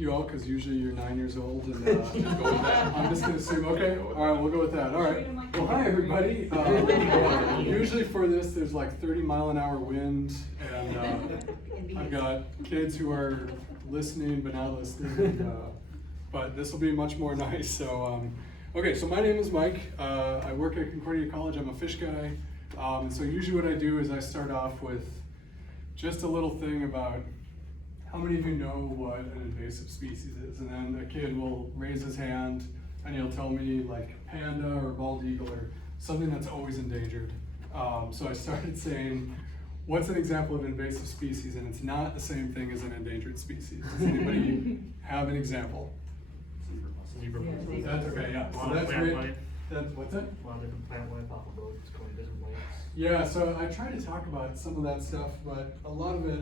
You all, because usually you're 9 years old, and go with that. I'm just going to assume, okay, all right, we'll go with that. All right. Well, hi, everybody. Usually for this, there's like 30-mile-an-hour wind, and I've got kids who are listening but not listening, but this will be much more nice. So, okay, so my name is Mike. I work at Concordia College. I'm a fish guy. And so usually what I do is I start off with just a little thing about how many of you know what an invasive species is? And then a kid will raise his hand and he'll tell me like panda or bald eagle or something that's always endangered. So I started saying, what's an example of an invasive species? And it's not the same thing as an endangered species. Does anybody have an example? Zebra mussels. That's okay, yeah. So that's great. That's, what's that? A lot of different plant life off of boats, going to different lakes. Yeah, so I try to talk about some of that stuff, but a lot of it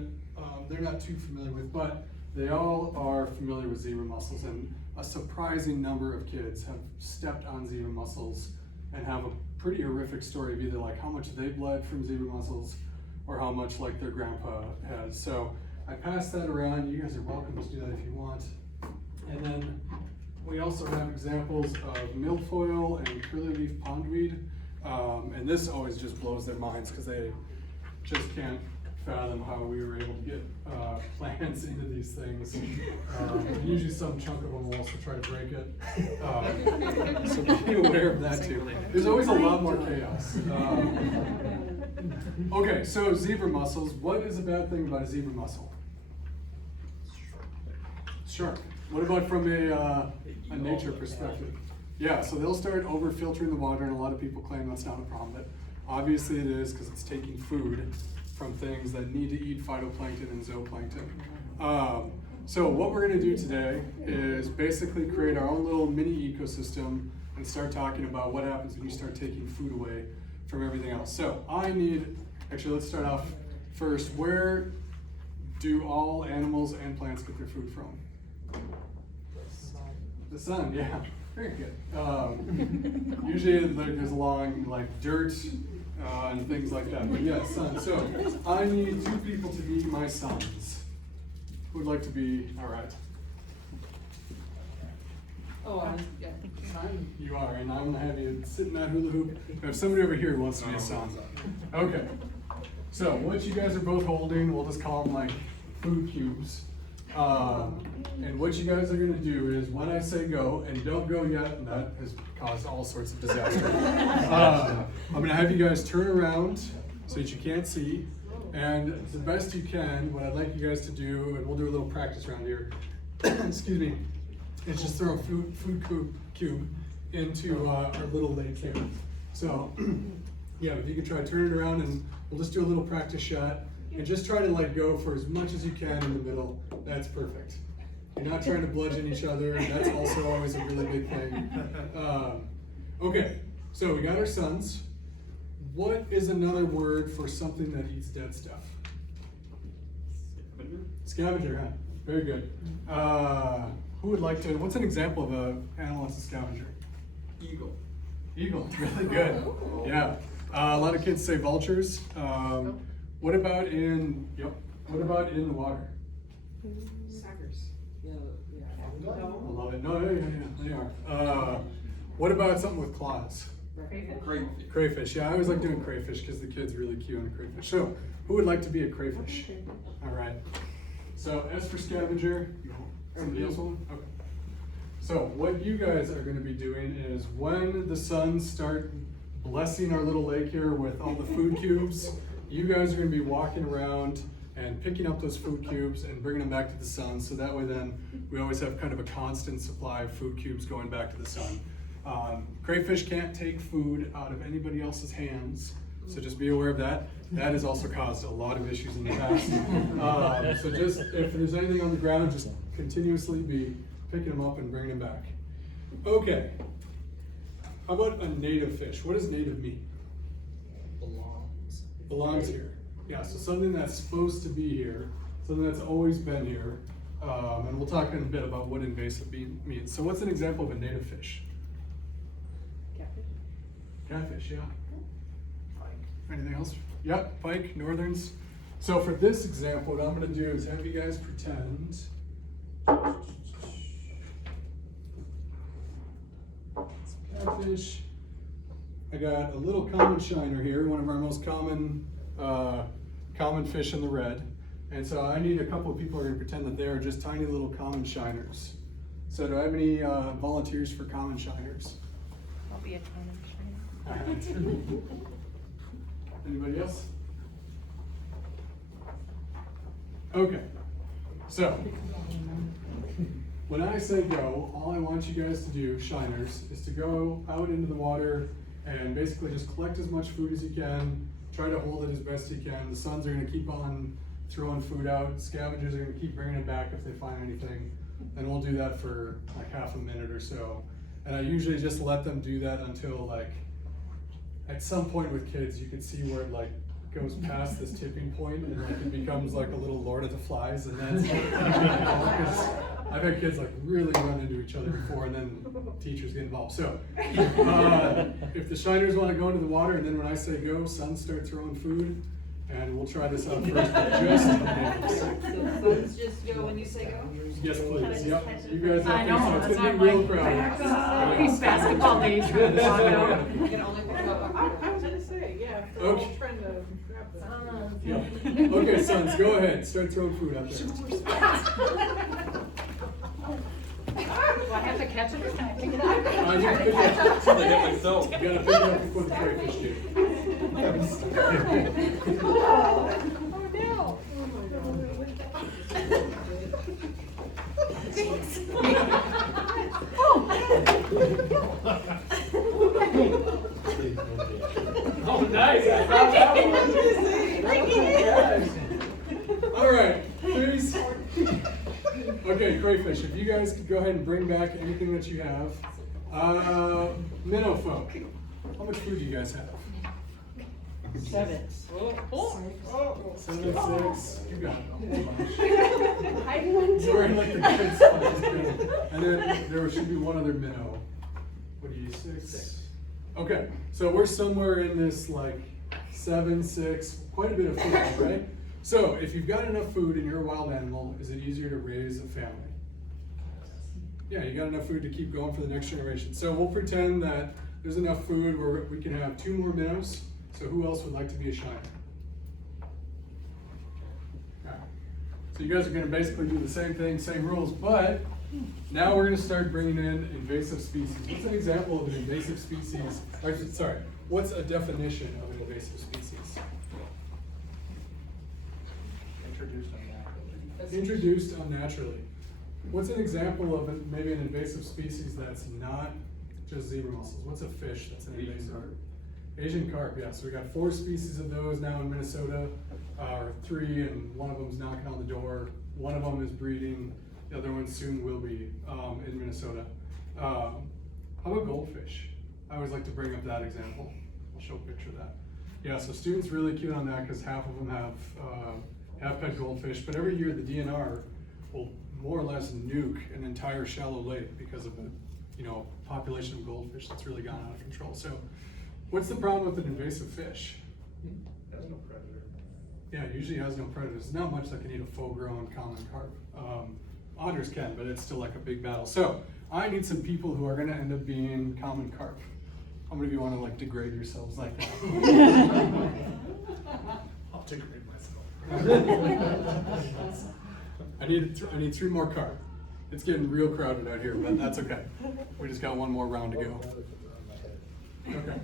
they're not too familiar with, but they all are familiar with zebra mussels, and a surprising number of kids have stepped on zebra mussels and have a pretty horrific story of either like how much they bled from zebra mussels or how much like their grandpa has. So I passed that around. You guys are welcome to do that if you want. And then we also have examples of milfoil and curly-leaf pondweed. And this always just blows their minds because they just can't fathom how we were able to get plants into these things. Usually some chunk of them will also try to break it. So be aware of that too. There's always a lot more chaos. Okay, so zebra mussels. What is a bad thing about a zebra mussel? Shark. What about from a nature perspective? Yeah, so they'll start over filtering the water, and a lot of people claim that's not a problem, but obviously it is because it's taking food from things that need to eat phytoplankton and zooplankton. So what we're going to do today is basically create our own little mini ecosystem and start talking about what happens when you start taking food away from everything else. So actually let's start off first. Where do all animals and plants get their food from? The sun, yeah. Very good. Usually there's along like dirt and things like that, but yeah, sun. So I need 2 people to be my sons. Who would like to be, all right. Oh, yeah. Son, you are, and I'm gonna have you sit in that hula hoop. We have somebody over here who wants to be a son. Okay. So what you guys are both holding, we'll just call them like food cubes. And what you guys are going to do is when I say go, and don't go yet, and that has caused all sorts of disaster. I'm going to have you guys turn around so that you can't see, and the best you can, what I'd like you guys to do, and we'll do a little practice around here, excuse me, is just throw a food cube into our little lake here. So, yeah, if you can try to turn it around, and we'll just do a little practice shot. And just try to like go for as much as you can in the middle. That's perfect. You're not trying to bludgeon each other, and that's also always a really big thing. Okay, so we got our sons. What is another word for something that eats dead stuff? Scavenger, huh? Very good. Who would like to, what's an example of an animal that's a scavenger? Eagle. Eagle, really good. Yeah. A lot of kids say vultures. What about in the water? Suckers. Yeah. I love it. No, they are. What about something with claws? Crayfish. Crayfish. Yeah, I always like doing crayfish because the kids really cue on the crayfish. So, who would like to be a crayfish? All right. So, as for scavenger, somebody else want? Okay. So, what you guys are going to be doing is when the sons start blessing our little lake here with all the food cubes, you guys are going to be walking around and picking up those food cubes and bringing them back to the sun, so that way then we always have kind of a constant supply of food cubes going back to the sun. Crayfish can't take food out of anybody else's hands, so just be aware of that. That has also caused a lot of issues in the past. So just, if there's anything on the ground, just continuously be picking them up and bringing them back. Okay, how about a native fish? What does native mean? Belongs here. Yeah, so something that's supposed to be here, something that's always been here, and we'll talk in a bit about what invasive means. So what's an example of a native fish? Catfish. Catfish, yeah. Anything else? Yep, pike, northerns. So for this example, what I'm going to do is have you guys pretend catfish. I got a little common shiner here, one of our most common fish in the red. And so I need a couple of people who are gonna pretend that they are just tiny little common shiners. So do I have any volunteers for common shiners? I'll be a common shiner. Anybody else? Okay, so when I say go, all I want you guys to do, shiners, is to go out into the water and basically just collect as much food as you can, try to hold it as best you can. The sons are gonna keep on throwing food out, scavengers are gonna keep bringing it back if they find anything, and we'll do that for like half a minute or so. And I usually just let them do that until like, at some point with kids, you can see where it like goes past this tipping point and like it becomes like a little Lord of the Flies, and that's because I've had kids like really run into each other before, and then teachers get involved. So if the shiners want to go into the water, and then when I say go, sons start throwing food, and we'll try this out first, but just in case. So sons just go when you say go? Yes, please. Yep. You guys I know, have that's to why it's I'm gonna be real like, crowded. these basketball days trying to walk out. You can only pick up. I was gonna say, yeah, if they're all Okay. trying to grab them. Yep. Okay, sons, go ahead. Start throwing food out there. Do I have to catch it or can I pick it You up? can pick it up. Until they get myself. You gotta pick it up before the crayfish do. Oh, nice. I found that one. All right, please. Okay, crayfish, if you guys could go ahead and bring back anything that you have. Minnow folk, how much food do you guys have? 7. 7, 6, you got it. Sorry, like the good stuff. And then there should be one other minnow. What do you, 6? Okay, so we're somewhere in this like 7, 6, quite a bit of food, right? So if you've got enough food and you're a wild animal, is it easier to raise a family? Yeah, you got enough food to keep going for the next generation. So we'll pretend that there's enough food where we can have 2 more minnows. So who else would like to be a shiner? Alright. So you guys are gonna basically do the same thing, same rules, but now we're gonna start bringing in invasive species. What's an example of an invasive species? Or, sorry, what's a definition of an invasive species? Introduced unnaturally. What's an example of maybe an invasive species that's not just zebra mussels? What's a fish that's an invasive? Asian carp, yeah. So we got 4 species of those now in Minnesota, or 3, and one of them's knocking on the door. One of them is breeding. The other one soon will be in Minnesota. How about goldfish? I always like to bring up that example. I'll show a picture of that. Yeah, so students really keen on that because half of them have pet goldfish, but every year the DNR will more or less nuke an entire shallow lake because of the population of goldfish that's really gone out of control. So what's the problem with an invasive fish? Has no predator. Yeah, it usually has no predators. There's not much that can eat a full-grown common carp. Otters can, but it's still like a big battle. So I need some people who are gonna end up being common carp. How many of you wanna like degrade yourselves like that? I'll degrade myself. I need 3 more carp. It's getting real crowded out here, but that's okay. We just got 1 more round to go. Okay,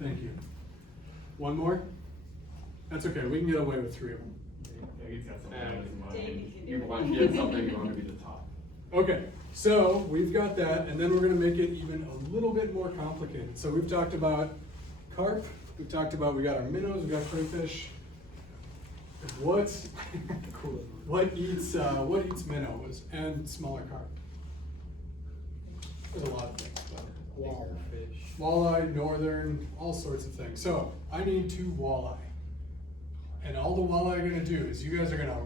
thank you. 1 more? That's okay, we can get away with 3 of them. Yeah, he's got something Davey in can mind. do You it. want to get something, you want to be the top. Okay, so we've got that, and then we're gonna make it even a little bit more complicated. So we've talked about carp, we got our minnows, we got crayfish. What eats minnows and smaller carp? There's a lot of things, but walleye, northern, all sorts of things. So I need 2 walleye. And all the walleye are gonna do is you guys are gonna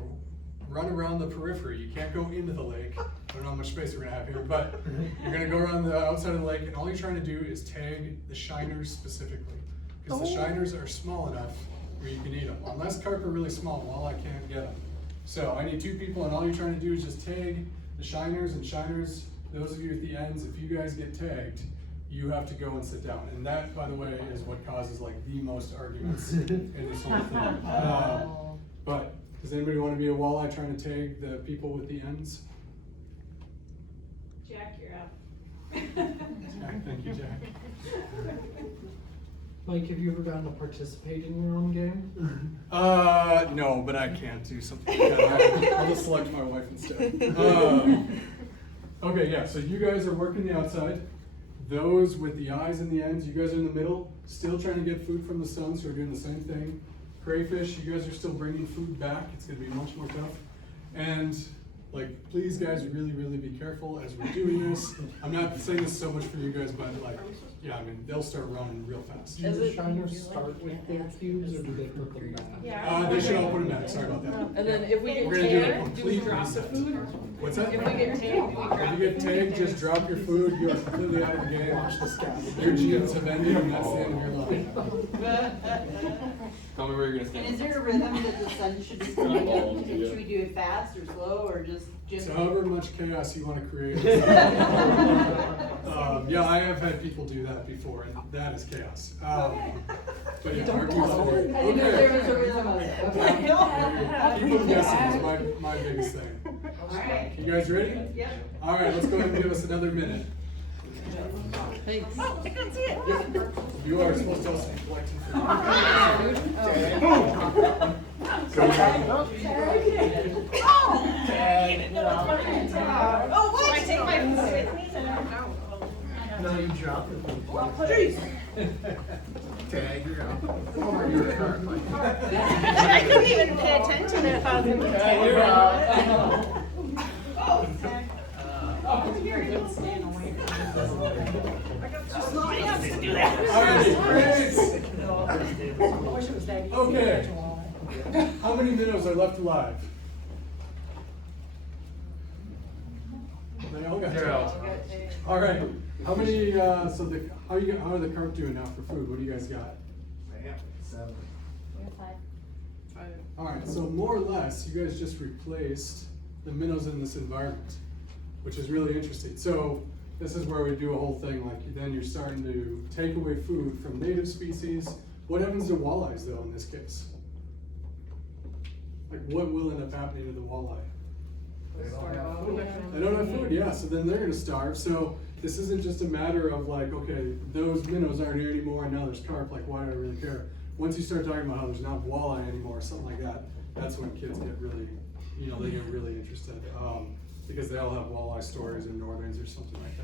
run around the periphery. You can't go into the lake. I don't know how much space we're gonna have here, but you're gonna go around the outside of the lake, and all you're trying to do is tag the shiners specifically. Because the shiners are small enough where you can eat them. Unless carp are really small, walleye can't get them. So I need 2 people, and all you're trying to do is just tag the shiners, and shiners, those of you at the ends, if you guys get tagged, you have to go and sit down. And that, by the way, is what causes like the most arguments in this whole thing. But does anybody want to be a walleye trying to tag the people with the ends? Jack, you're up. Jack, thank you, Jack. Mike, have you ever gotten to participate in your own game? No, but I can't do something like that. I'll just select my wife instead. Okay, yeah, so you guys are working the outside. Those with the eyes and the ends, you guys are in the middle, still trying to get food from the sons who are doing the same thing. Crayfish, you guys are still bringing food back. It's gonna be much more tough. And like, please guys, really, really be careful as we're doing this. I'm not saying this so much for you guys, but like, yeah, I mean, they'll start running real fast. Do the shiners start with their cubes or do they put them back? They should all put them back, sorry about that. And then if we get We're gonna do a tagged, do we complete drop the reset. food? What's that? If we get tagged, do we drop If you get tagged, just drop your food, you're completely out of the game. Watch the scout. Your genes have ended and that's the end of your life. Tell me where you're gonna stand. And is there a rhythm that the sun should be coming in? Should we do it fast or slow or just? So however much chaos you want to create. Yeah, I have had people do that before, and that is chaos. But yeah, our team's I didn't know there was a rhythm of it. Okay. Keep them guessing is my biggest thing. Alright. You guys ready? Yep. All right, let's go ahead and give us another minute. Thanks. I can't see it. You are supposed to also be collecting food. Oh, what? I take my food with me? No, you dropped it. Tag, you're out. I couldn't even pay attention if I was in the tag. You're out. Okay. How many minnows are left alive? They all got Zero. tagged. All right. How many? How are the carp doing now for food? What do you guys got? Seven. All right. So more or less, you guys just replaced the minnows in this environment, which is really interesting. So this is where we do a whole thing. Like then you're starting to take away food from native species. What happens to walleyes though in this case? Like what will end up happening to the walleye? They don't have food, yeah, so then they're gonna starve. So this isn't just a matter of like, okay, those minnows aren't here anymore and now there's carp, like why do I really care? Once you start talking about how there's not walleye anymore or something like that, that's when kids get really, they get really interested. Because they all have walleye stories in northerns or something like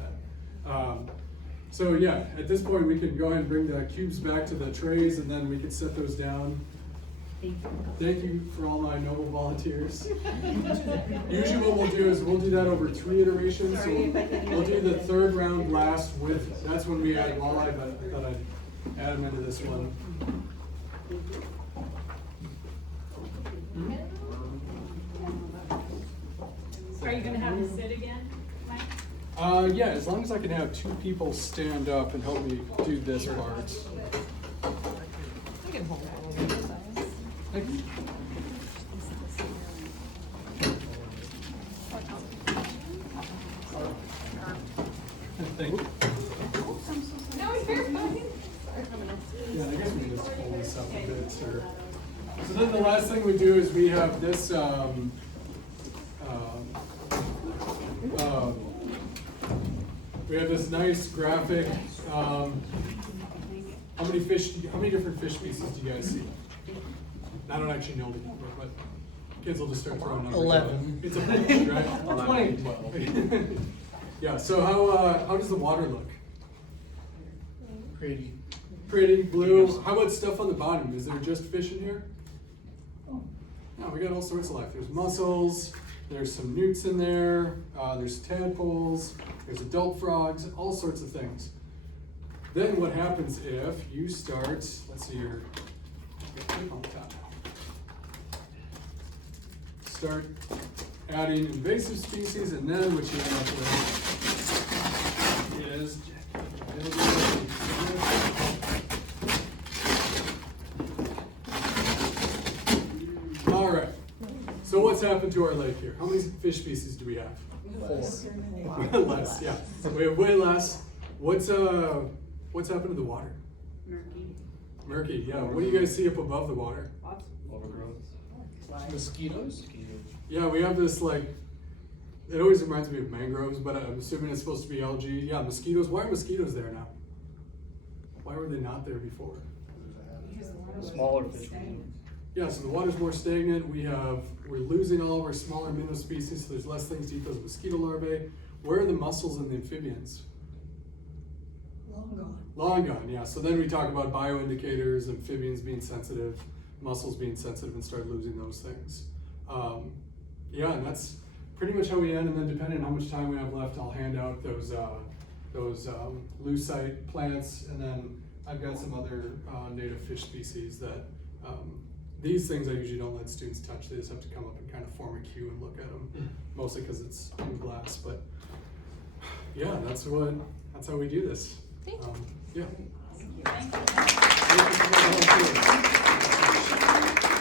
that. So yeah, at this point we can go ahead and bring the cubes back to the trays and then we can set those down. Thank you for all my noble volunteers. Usually what we'll do is we'll do that over 3 iterations. So we'll do the 3rd round last with, that's when we add walleye, but I thought I'd add them into this one. Are you gonna have them sit again, Mike? Yeah, as long as I can have 2 people stand up and help me do this part. I can hold it. Thank you. Thank you. No, you're fine. Yeah, I guess we just pull this up a bit, sir. So then the last thing we do is we have this, we have this nice graphic. How many different fish species do you guys see? I don't actually know the number, but kids will just start throwing numbers. 11. It's a bunch, right? 20. 12. Yeah, so how does the water look? Pretty. Pretty, blue. How about stuff on the bottom? Is there just fish in here? No, we got all sorts of life. There's mussels, there's some newts in there, there's tadpoles, there's adult frogs, all sorts of things. Then what happens if you start, let's see here, on the top. Start adding invasive species, and then what you end up with is all right. So what's happened to our lake here? How many fish species do we have? 4. Less, yeah. We have way less. What's happened to the water? Murky. Murky, yeah. What do you guys see up above the water? Lots Overgrowth. Mosquitoes? Yeah, we have this like, it always reminds me of mangroves, but I'm assuming it's supposed to be algae. Yeah, mosquitoes. Why are mosquitoes there now? Why were they not there before? Smaller fish. Yeah, so the water's more stagnant. We're losing all of our smaller minnow species, so there's less things to eat those mosquito larvae. Where are the mussels and the amphibians? Long gone. Long gone, yeah. So then we talk about bioindicators, amphibians being sensitive, mussels being sensitive, and start losing those things. Yeah, and that's pretty much how we end. And then depending on how much time we have left, I'll hand out those lucite plants, and then I've got some other native fish species that these things I usually don't let students touch. They just have to come up and kind of form a queue and look at them, mostly because it's in glass. But yeah, that's how we do this. Thank you. Yeah.